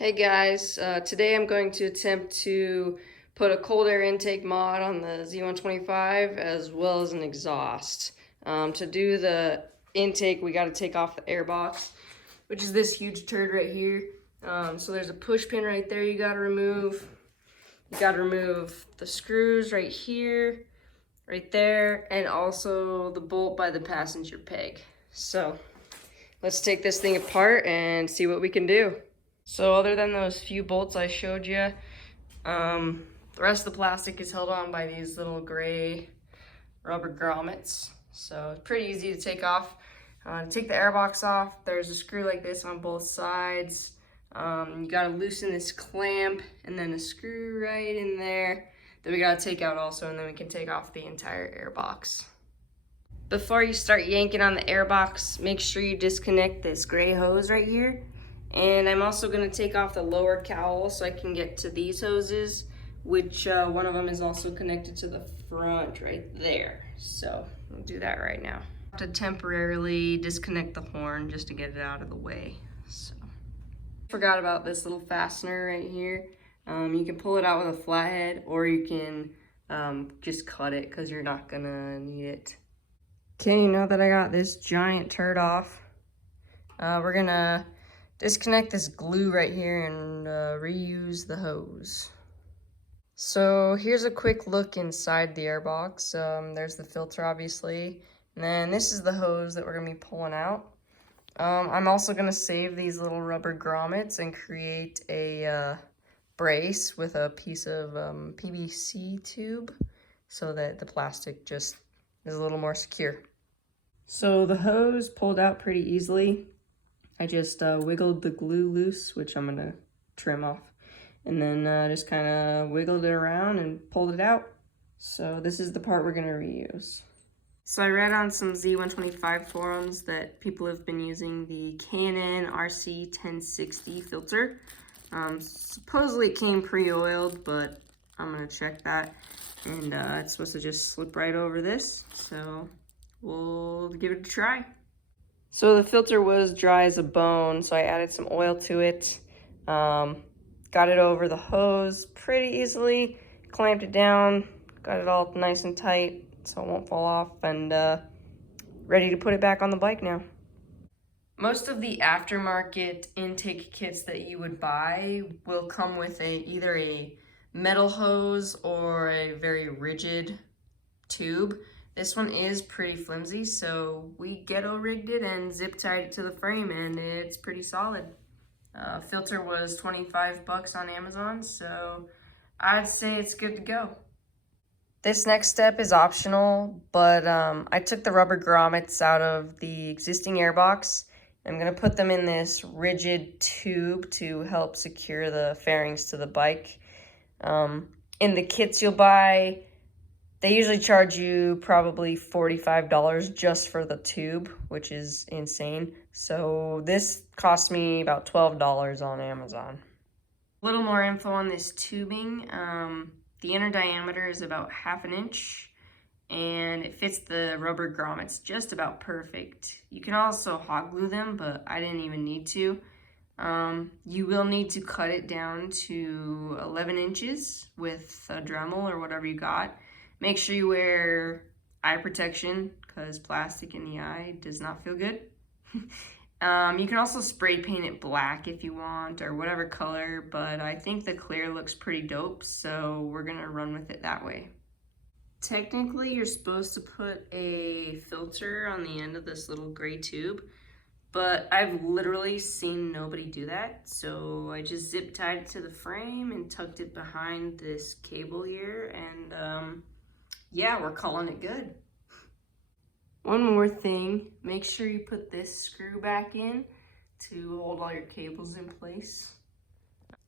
Hey guys, today I'm going to attempt to put a cold air intake mod on the Z125 as well as an exhaust. To do the intake, we got to take off the air box, which is this huge turd right here. So there's a push pin right there you got to remove. You got to remove the screws right here, right there, and also the bolt by the passenger peg. So let's take this thing apart and see what we can do. So other than those few bolts I showed you, the rest of the plastic is held on by these little gray rubber grommets. So it's pretty easy to take off. To take the airbox off, there's a screw like this on both sides. You gotta loosen this clamp and then a screw right in there that we gotta take out also, and then we can take off the entire airbox. Before you start yanking on the airbox, make sure you disconnect this gray hose right here. And I'm also going to take off the lower cowl so I can get to these hoses, which one of them is also connected to the front right there. So I'll do that right now. I have to temporarily disconnect the horn just to get it out of the way. So forgot about this little fastener right here. You can pull it out with a flathead, or you can just cut it because you're not going to need it. Okay, now that I got this giant turd off, we're going to disconnect this glue right here and reuse the hose. So here's a quick look inside the airbox. There's the filter obviously, and then this is the hose that we're gonna be pulling out. I'm also gonna save these little rubber grommets and create a brace with a piece of PVC tube so that the plastic just is a little more secure. So the hose pulled out pretty easily. I just wiggled the glue loose, which I'm gonna trim off, and then just kind of wiggled it around and pulled it out. So this is the part we're gonna reuse. So I read on some Z125 forums that people have been using the K&N RC1060 filter. Supposedly it came pre-oiled, but I'm gonna check that. And it's supposed to just slip right over this, so we'll give it a try. So the filter was dry as a bone, so I added some oil to it. Got it over the hose pretty easily, clamped it down, got it all nice and tight so it won't fall off, and ready to put it back on the bike now. Most of the aftermarket intake kits that you would buy will come with either a metal hose or a very rigid tube. This one is pretty flimsy, so we ghetto rigged it and zip tied it to the frame, and it's pretty solid. Filter was 25 bucks on Amazon, so I'd say it's good to go. This next step is optional, but I took the rubber grommets out of the existing airbox. I'm gonna put them in this rigid tube to help secure the fairings to the bike. In the kits you'll buy, they usually charge you probably $45 just for the tube, which is insane. So this cost me about $12 on Amazon. A little more info on this tubing. The inner diameter is about 1/2 inch, and it fits the rubber grommets just about perfect. You can also hot glue them, but I didn't even need to. You will need to cut it down to 11 inches with a Dremel or whatever you got. Make sure you wear eye protection because plastic in the eye does not feel good. You can also spray paint it black if you want, or whatever color, but I think the clear looks pretty dope, so we're gonna run with it that way. Technically, you're supposed to put a filter on the end of this little gray tube, but I've literally seen nobody do that, so I just zip tied it to the frame and tucked it behind this cable here, and yeah, we're calling it good. One more thing, make sure you put this screw back in to hold all your cables in place.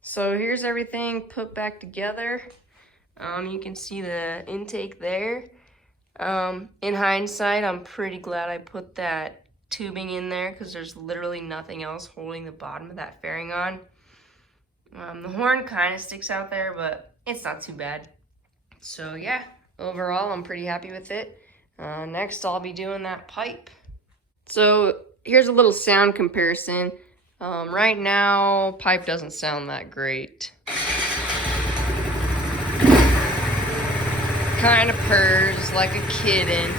So here's everything put back together. You can see the intake there. In hindsight, I'm pretty glad I put that tubing in there because there's literally nothing else holding the bottom of that fairing on. The horn kind of sticks out there, but it's not too bad. So yeah, overall, I'm pretty happy with it. Next, I'll be doing that pipe. So here's a little sound comparison. Right now, pipe doesn't sound that great. Kind of purrs like a kitten.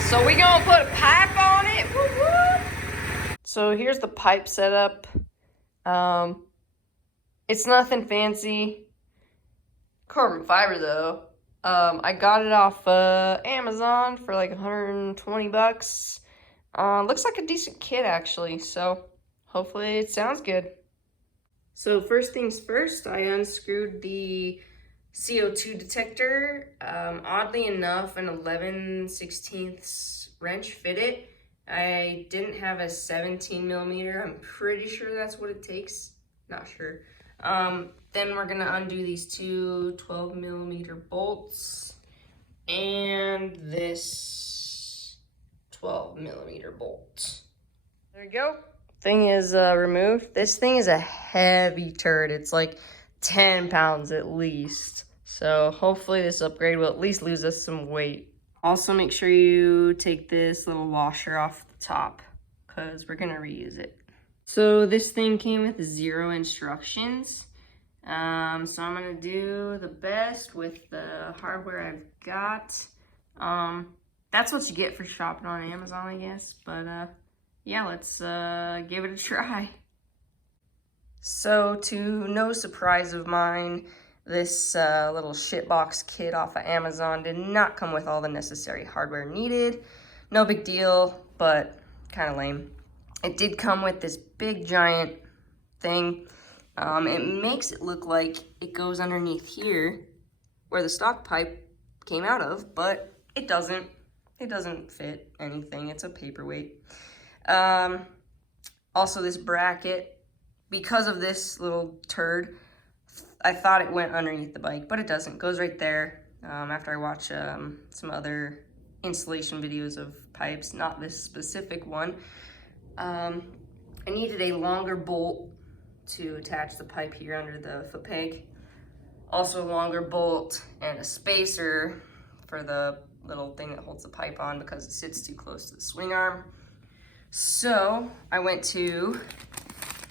So we gonna put a pipe on it. Woo woo. So here's the pipe setup. It's nothing fancy. Carbon fiber though. I got it off Amazon for like 120 bucks. Looks like a decent kit actually, so hopefully it sounds good. So first things first, I unscrewed the CO2 detector. Oddly enough, an 11/16 wrench fit it. I didn't have a 17 millimeter. I'm pretty sure that's what it takes. Not sure. Then we're gonna undo these two 12 millimeter bolts and this 12 millimeter bolt. There you go. Thing is removed. This thing is a heavy turd. It's like 10 pounds at least. So hopefully this upgrade will at least lose us some weight. Also make sure you take this little washer off the top because we're gonna reuse it. So this thing came with 0 instructions. So I'm gonna do the best with the hardware I've got. That's what you get for shopping on Amazon, I guess. But yeah, let's give it a try. So to no surprise of mine, this little shitbox kit off of Amazon did not come with all the necessary hardware needed. No big deal, but kind of lame. It did come with this big giant thing. It makes it look like it goes underneath here where the stock pipe came out of, but it doesn't. It doesn't fit anything. It's a paperweight. Also this bracket, because of this little turd, I thought it went underneath the bike, but it doesn't. It goes right there. After I watch some other installation videos of pipes, not this specific one. I needed a longer bolt to attach the pipe here under the foot peg. Also a longer bolt and a spacer for the little thing that holds the pipe on because it sits too close to the swing arm. So I went to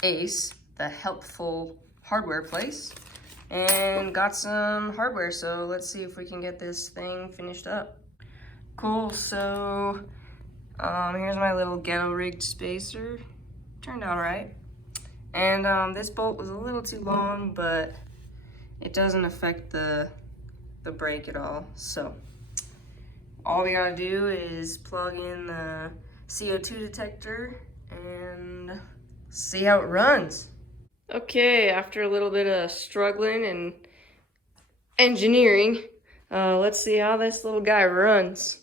Ace, the helpful hardware place, and got some hardware. So let's see if we can get this thing finished up. Cool, so here's my little ghetto rigged spacer. Turned out all right. And this bolt was a little too long, but it doesn't affect the brake at all. So all we gotta do is plug in the CO2 detector and see how it runs. Okay, after a little bit of struggling and engineering, let's see how this little guy runs.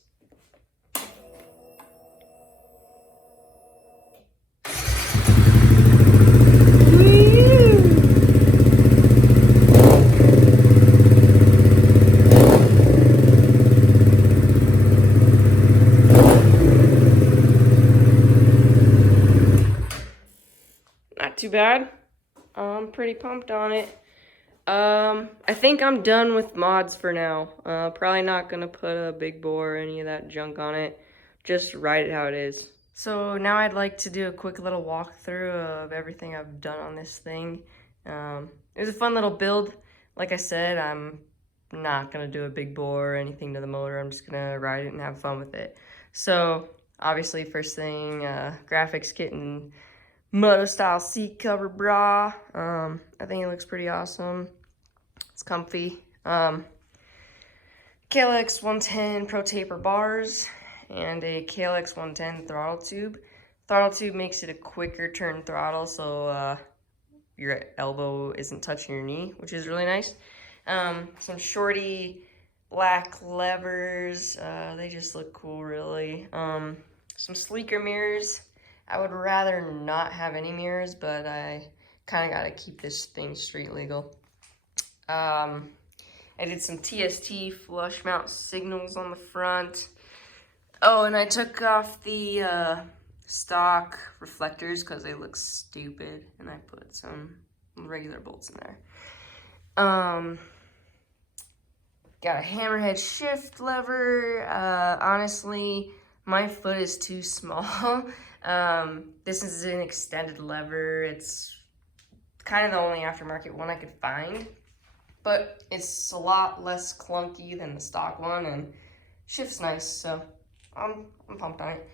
Too bad. I'm pretty pumped on it. I think I'm done with mods for now. Probably not gonna put a big bore or any of that junk on it. Just ride it how it is. So now I'd like to do a quick little walkthrough of everything I've done on this thing. It was a fun little build. Like I said, I'm not gonna do a big bore or anything to the motor. I'm just gonna ride it and have fun with it. So obviously first thing, graphics kit and Moto style seat cover bra. I think it looks pretty awesome. It's comfy. KLX110 Pro Taper bars and a KLX110 throttle tube. Throttle tube makes it a quicker turn throttle, so your elbow isn't touching your knee, which is really nice. Some shorty black levers. They just look cool, really. Some sleeker mirrors. I would rather not have any mirrors, but I kind of got to keep this thing street legal. I did some TST Flush Mount signals on the front. Oh, and I took off the stock reflectors because they look stupid, and I put some regular bolts in there. Got a Hammerhead shift lever. Honestly, my foot is too small This is an extended lever. It's kind of the only aftermarket one I could find, but it's a lot less clunky than the stock one and shifts nice, so I'm pumped on it.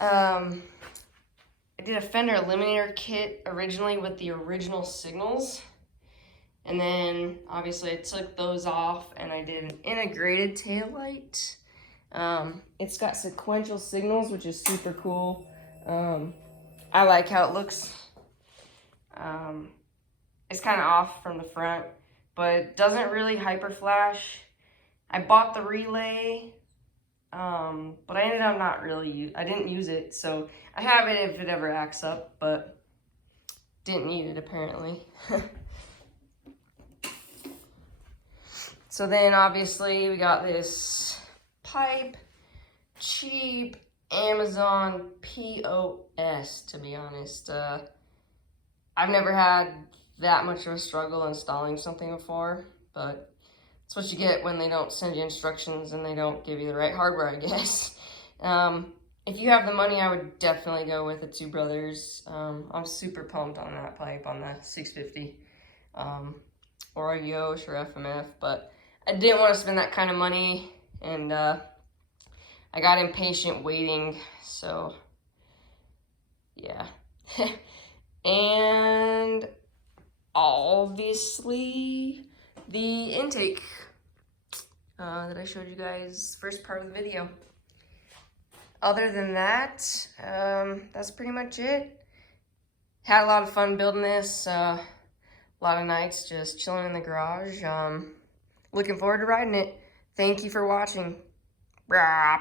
I did a Fender Eliminator kit originally with the original signals, and then obviously I took those off and I did an integrated taillight. It's got sequential signals, which is super cool. I like how it looks. It's kind of off from the front, but it doesn't really hyper flash. I bought the relay, but I ended up not really I didn't use it, so I have it if it ever acts up, but didn't need it apparently. So then obviously we got this pipe, cheap Amazon POS, to be honest. I've never had that much of a struggle installing something before, but it's what you get when they don't send you instructions and they don't give you the right hardware, I guess. If you have the money, I would definitely go with the Two Brothers. I'm super pumped on that pipe, on the 650, or a Yosh or FMF, but I didn't want to spend that kind of money, and I got impatient waiting, so yeah. And obviously the intake that I showed you guys first part of the video. Other than that, that's pretty much it. Had a lot of fun building this. A lot of nights just chilling in the garage. Looking forward to riding it. Thank you for watching. Brah.